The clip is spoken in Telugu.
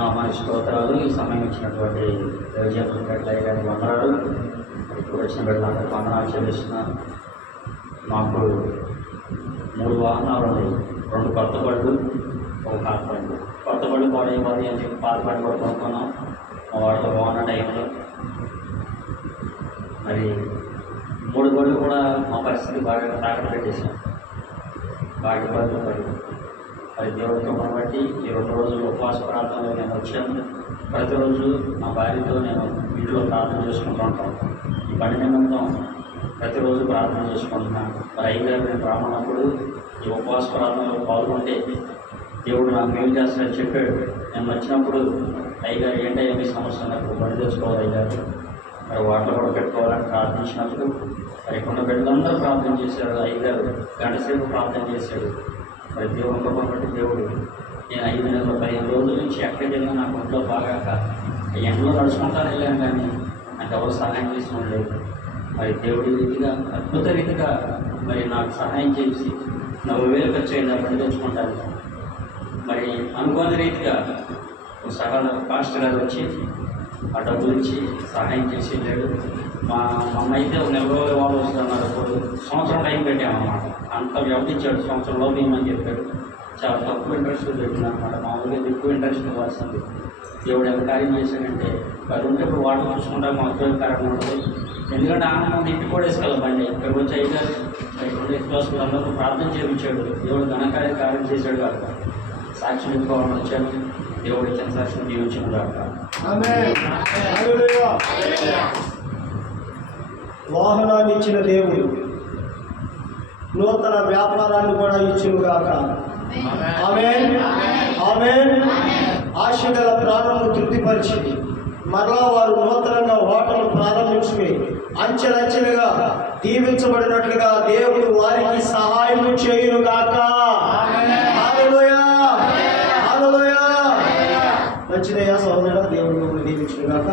నామానికి స్తోత్రాలు. ఈ సమయం ఇచ్చినటువంటి దేవజనుల గారికి వందనాలు. ఇప్పుడు వచ్చిన బిడ్డలందరికీ వందనాలు చెల్లిస్తున్నాను. మాకు 3 వాహనాలు ఉన్నాయి. 2 కొత్త బళ్ళు, 1 పాత బండి. కొత్త బళ్ళు పాడైపోయి అని చెప్పి పాత బండి కూడా కొనుక్కున్నాం. మా వాడితో బాగున్న టైంలో మరి 3 బళ్ళు కూడా మా పరిస్థితి బాగా తాకట్టు పెట్టేసాం. బాగా ఇబ్బందులు పడి మరి దేవుడి కృపను బట్టి ఈ 2 రోజులు ఉపవాస ప్రార్థనలో నేను వచ్చాను. ప్రతిరోజు నా భార్యతో నేను ఇంట్లో ప్రార్థన చేసుకుంటూ ఉంటాను. ఈ బండి నిమిత్తం ప్రతిరోజు ప్రార్థన చేసుకుంటున్నాను. మరి అయ్యగారు నేను రామన్నప్పుడు ఈ ఉపవాస ప్రార్థనలో పాల్గొంటే దేవుడు నాకు మేలు చేస్తాడని చెప్పాడు. నేను వచ్చినప్పుడు అయ్యగారు ఏంటయ్యా మీ సమస్య, నాకు బండి తెచ్చుకోవాలి అయ్యగారు, మరి వాటర్ కూడా పెట్టుకోవాలని ప్రార్థించినప్పుడు మరి ఇక్కడ బిడ్డలందరూ ప్రార్థన చేశాడు. అయ్యగారు 1 గంట సేపు ప్రార్థన చేశాడు. మరి దేవుని కృపను బట్టి దేవుడు నేను 5 నెలలు 15 రోజుల నుంచి ఎక్కడికి వెళ్ళినా నాకు ఒంట్లో బాగాక ఎండలో నడుచుకుంటాను వెళ్ళాను, కానీ నాకు ఎవరు సహాయం చేసిన లేదు. మరి దేవుడి రీతిగా అద్భుత రీతిగా మరి నాకు సహాయం చేసి 40,000 ఖర్చు అయింది ఆ బండి తెచ్చుకుంటాను. మరి అనుకోని రీతిగా సగం పాస్టర్ గారు వచ్చి ఆ డబ్బులు ఇచ్చి సహాయం చేసి వెళ్ళాడు. మా అమ్మ అయితే 1 నెల రోజులు వాళ్ళు వస్తున్నారు. ఇప్పుడు సంవత్సరం టైం పెట్టామన్నమాట. అంత వ్యవధి ఇచ్చాడు, సంవత్సరంలో ఇవ్వమని చెప్పాడు. చాలా తక్కువ ఇంట్రెస్ట్ పెట్టిందనమాట. మామూలుగా ఎక్కువ ఇంట్రెస్ట్ ఇవ్వాల్సింది. దేవుడు ఎంత కార్యం చేశాడంటే అది ఉంటే ఇప్పుడు వాటర్ చూసుకుంటా మా ఉపయోగకరంగా ఉంటుంది. ఎందుకంటే ఆనందం ఇంటికి కూడా వేసుకెళ్ళాం బండి. ఇక్కడికి వచ్చి అయ్యారు ఇక్కడ క్లాసులు అందరూ ప్రార్థన చేయించాడు. దేవుడు కార్యం చేశాడు కాక సాక్ష్యం ఇవ్వాలని వచ్చాను. దేవుడు ఇచ్చిన సాక్ష్యం దీవించిన కాక. వాహనాన్ని ఇచ్చిన దేవుడు నూతన వ్యాపారాన్ని కూడా ఇచ్చును గాక. ఆమేన్, ఆమేన్. ఆశగల ప్రాణము తృప్తిపరిచింది. మరలా వారు నూతనంగా హోటల్ ప్రారంభించుకుని అంచెలంచెలుగా దీవించబడినట్లుగా దేవుడు వారికి సహాయం చేయును గాక. హల్లెలూయా, హల్లెలూయా. మంచిదయ్యా సోదరుడా, దేవుడు దీవించును గాక.